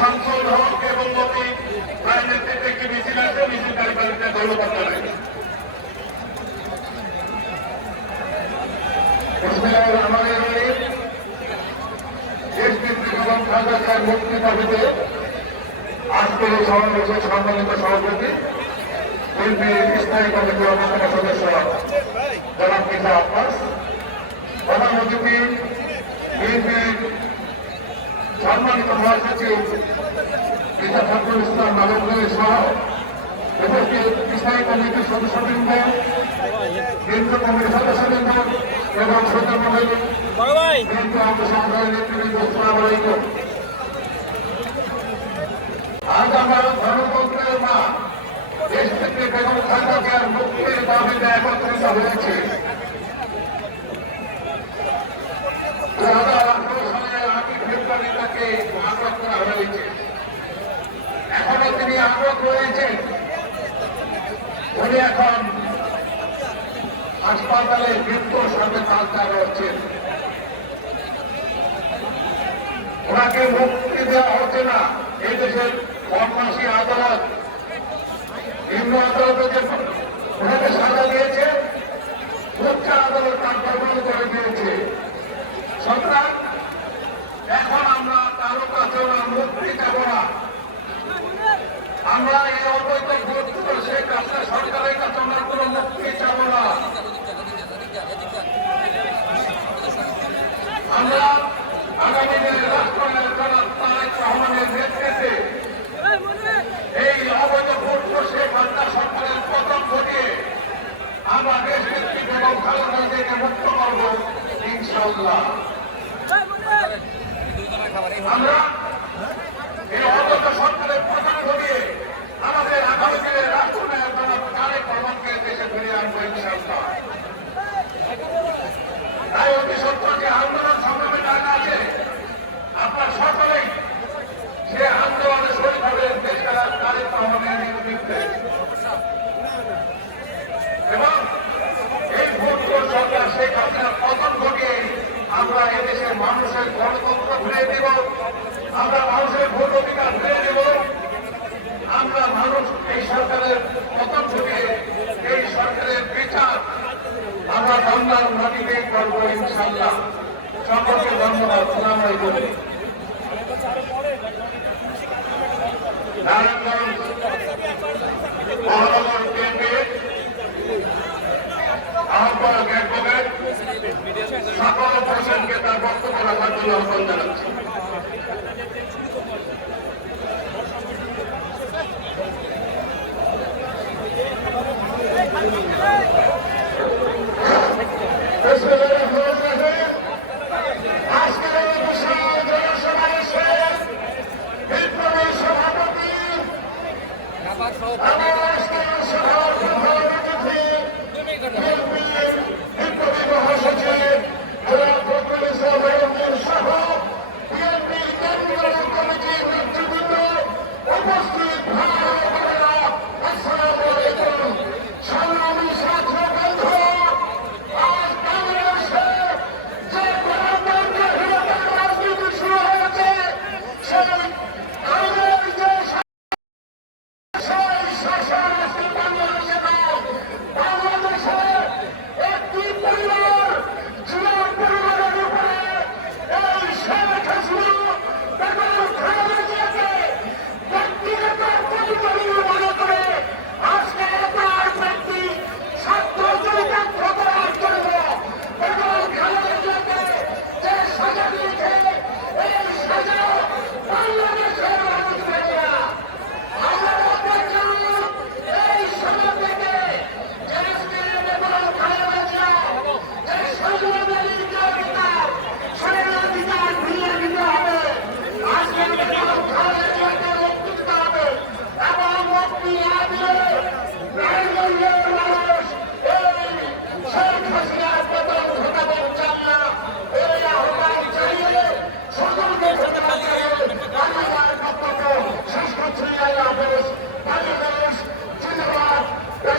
সাংসদ হক এবং প্রায় নেতৃত্বে একটি মিছিল আছে, মিছিলকারী বাড়িতে ধন্যবাদ জানাই। আমাদের দেশভিত্তিক এবং খালেদা মুক্তি দাবিতে আজকের এই সমাবেশের সম্মানিত সভাপতি বিএনপি স্থায়ী কমিটির অন্যতম সদস্য জনাব মির্জা আব্বাস, প্রধান অতিথি বিএনপির সম্মানিত মহাসচিব মির্জা ফখরুল ইসলাম মানবী সহ উপস্থিত স্থায়ী কমিটির সদস্যবৃন্দ, কেন্দ্রীয় কমিটির সদস্যবৃন্দ এবং শ্রোতামণ্ডলী, বিএনপি অঙ্গসংগঠনের নেতৃবৃন্দ, আসসালামু আলাইকুম। আজ আমরা গণতন্ত্রের মা দেশ থেকে বেগম খালেদা জিয়ার মুক্তির দাবিতে একত্রিত হয়েছে। 2018 সালের 8 ফেব্রুয়ারি তাকে আটক করা হয়েছে। এখনো তিনি আটক রয়েছেন। উনি এখন হাসপাতালে মৃত্যুর সাথে পাল্টা রয়েছেন। ওনাকে মুক্তি দেওয়া হচ্ছে না। এই দেশের বদমাশি আদালত, নিম্ন আদালতে যে ওনাকে সাজা দিয়েছে, উচ্চ আদালত তার প্রমাণ করে দিয়েছে। সুতরাং এখন আমরা কারো কাছে মুক্তি দেব না। আমরা এই অবৈধ ভোট শেখ হাসিনা সরকারের কাছে আমরা কোন মুক্তি চাব না। আমরা আগামী দিনে রাষ্ট্রনায়ক জনাব তারেক রহমানের নেতৃত্বে এই অবৈধ ভোট শেখ হাসিনা সরকারের পতন ঘটিয়ে আমরা দেশভিত্তিক বেগম খালেদা জিয়াকে মুক্ত করব ইনশাআল্লাহ। আমরা এই অবৈধ সরকারের পতন ঘটিয়ে আমাদের আগামী দিনে রাষ্ট্রনায়ক জনাব তারেক রহমানকে দেশে ফিরিয়ে আনবো ইনশাআল্লাহ। তাই অতি সত্য যে আন্দোলন সংগ্রামে ডাকা আছে, আপনার সকলেই সে আন্দোলনে শরীর হবেন দেশের তারেক রহমানের নেতৃত্বে এবং এই ভোট সরকার শেখ হাসিনার পতন ঘটিয়ে আমরা এদেশের মানুষের গণতন্ত্র ফিরে দেব, আমরা মানুষের ভোট অধিকার ফিরে দেব, আমরা মানুষ এই সরকারের পতন ঘটিয়ে এই সরকারের বিচার আমরা বাংলার মাটিতেই করবো ইনশাআল্লাহ। সকলকে ধন্যবাদ। আসসালামু আলাইকুম। নারায়ণগঞ্জ মহানগর কেন্দ্রের আহ্বায়ক অ্যাডভোকেট সাফাওয়াত হোসেনকে তার বক্তব্য রাখার জন্য আহ্বান জানাচ্ছি।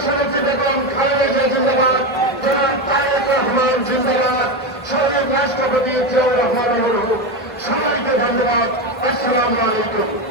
দেশনেত্রী বেগম খালেদা জিয়া জিন্দাবাদ, জনাব তারেক রহমান জিন্দাবাদ, শহীদ রাষ্ট্রপতি জিয়াউর রহমান সবাইকে ধন্যবাদ। আসসালামু আলাইকুম।